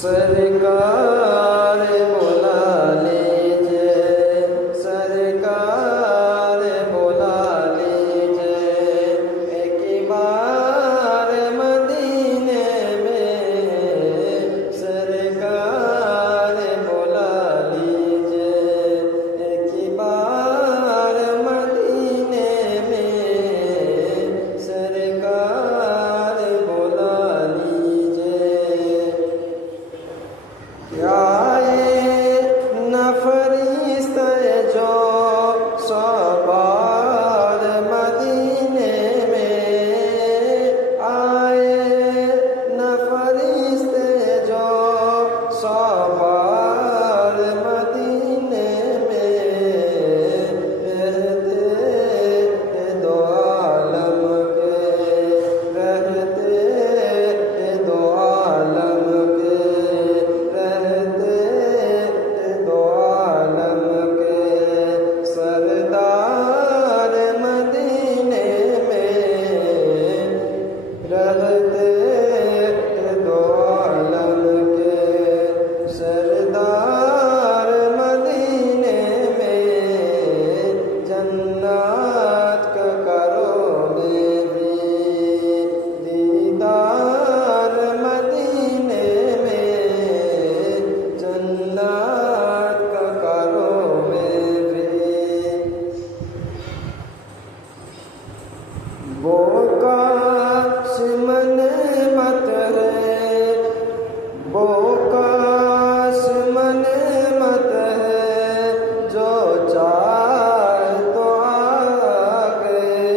सरकार बुला लीजिए, सरकार बुला लीजिए, एक बार मदीने में सरकार बुला लीजिए, एक बार मदीने में सरकार बुला लीजिए। आए न फरिश्ते जो सवार मदीने में, आए न फरिश्ते जो सवार मदीने में, रहते दो आलम के, रहते दो आलम के, दो आलम के सरदार मदीने में, रहते दो आलम के सरदार मदीने में, जन्नत का करोगे दीदार मदीने में, जन्नत का करो मेरी। वो कासिम नेमत है, वो कासिम नेमत है, जो चाहे तो आ गए।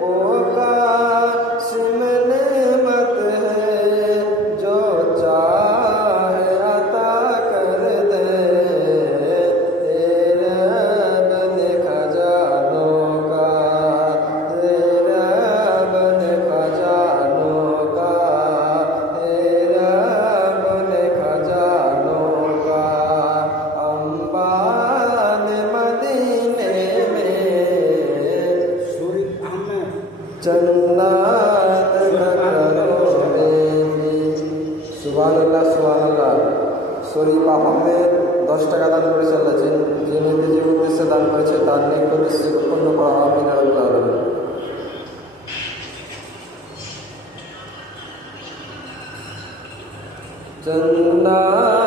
वो कासिम नेमत है, जो चाहे अता कर दे। तेरे बन खजानों का, तेरे बन खजानों का, तेरे बन खजानों का, अंबान मदीने में जन्नत का करोगे। সুবহানাল্লাহ, সুবহানাল্লাহ। শরীফ আহমেদ 10 টাকা দান করেছে। আল্লাহ যিনি যে উদ্দেশ্যে দান করেছে তার নেক উদ্দেশ্যে পূর্ণ করা। আমিন আল্লাহ আলামিন। जन्नत